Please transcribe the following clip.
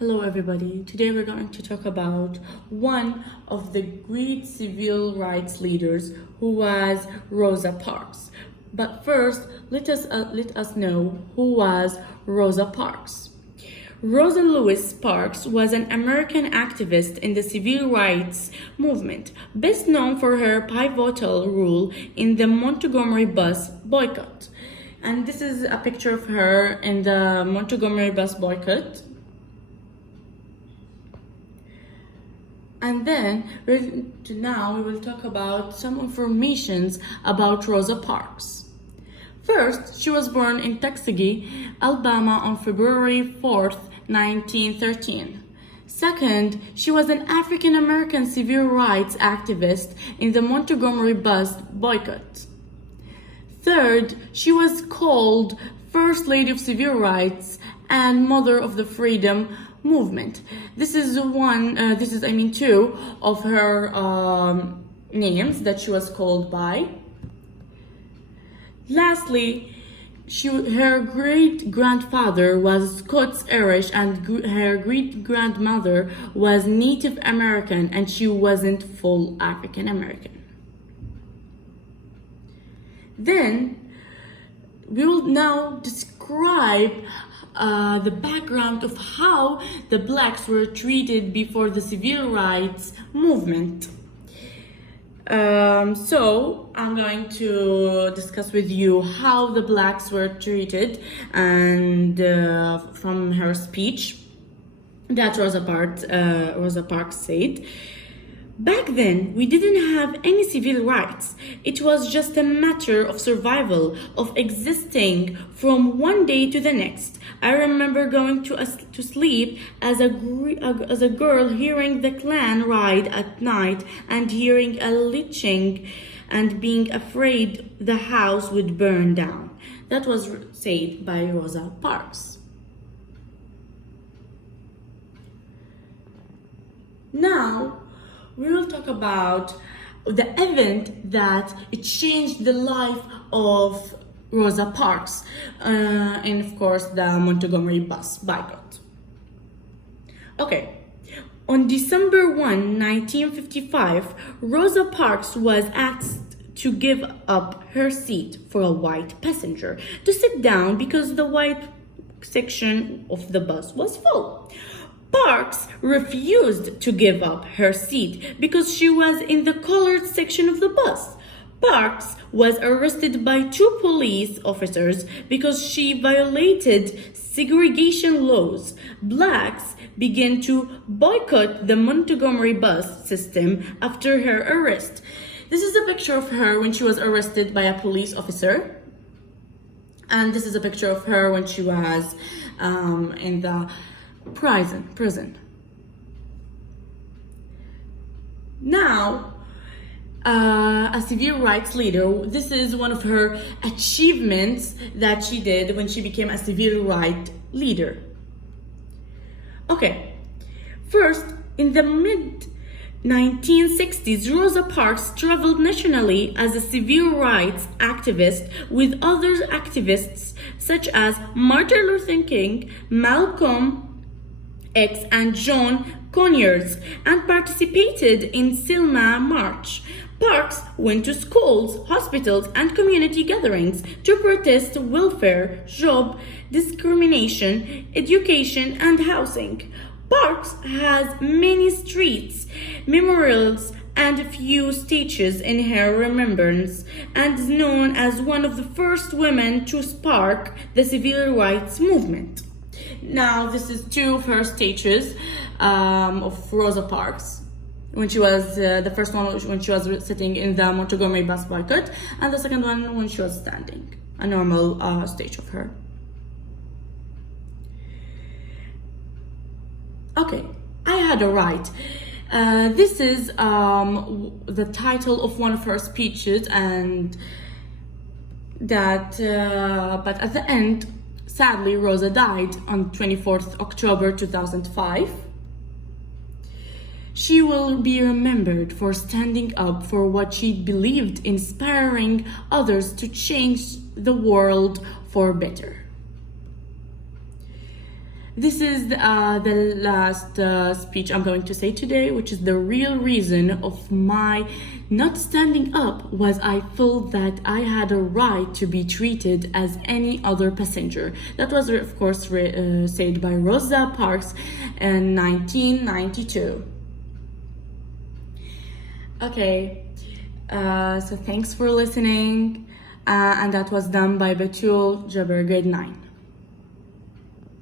Hello everybody, today we're going to talk about one of the great civil rights leaders who was Rosa Parks. But first, let us know who was Rosa Parks. Rosa Lewis Parks was an American activist in the civil rights movement, best known for her pivotal role in the Montgomery bus boycott. And this is a picture of her in the Montgomery bus boycott. And then now we will talk about some informations about Rosa Parks. First, she was born in Tuskegee, Alabama on February 4th, 1913. Second, she was an African American civil rights activist in the Montgomery bus boycott. Third, she was called First Lady of Civil Rights and Mother of the Freedom Movement. This is two of her names that she was called by. Lastly, her great-grandfather was Scots-Irish and her great-grandmother was Native American, and she wasn't full African American. Then we will now describe the background of how the blacks were treated before the civil rights movement. So I'm going to discuss with you how the blacks were treated, and from her speech that Rosa Parks said. Back then, we didn't have any civil rights. It was just a matter of survival, of existing from one day to the next. I remember going to sleep as a girl, hearing the Klan ride at night and hearing a lynching and being afraid the house would burn down. That was said by Rosa Parks. Now, we will talk about the event that it changed the life of Rosa Parks, and of course the Montgomery bus boycott. Okay, on December 1, 1955, Rosa Parks was asked to give up her seat for a white passenger to sit down because the white section of the bus was full. Parks refused to give up her seat because she was in the colored section of the bus. Parks was arrested by 2 police officers because she violated segregation laws. Blacks began to boycott the Montgomery bus system after her arrest. This is a picture of her when she was arrested by a police officer. And this is a picture of her when she was in the prison. Now, a civil rights leader, this is one of her achievements that she did when she became a civil rights leader. Okay, first, in the mid-1960s, Rosa Parks traveled nationally as a civil rights activist with other activists such as Martin Luther King, Malcolm X, and John Conyers, and participated in Selma March. Parks went to schools, hospitals, and community gatherings to protest welfare, job discrimination, education, and housing. Parks has many streets, memorials, and a few statues in her remembrance, and is known as one of the first women to spark the civil rights movement. Now, this is 2 of her statues of Rosa Parks. When she was the first one when she was sitting in the Montgomery bus boycott, and the second one when she was standing, a normal statue of her. Okay, I had a right. This is the title of one of her speeches, and that but at the end, sadly, Rosa died on 24th October 2005. She will be remembered for standing up for what she believed, inspiring others to change the world for better. This is the last speech I'm going to say today, which is the real reason of my not standing up was I felt that I had a right to be treated as any other passenger. That was, of course, said by Rosa Parks in 1992. Okay, so thanks for listening, and that was done by Batool Grade 9.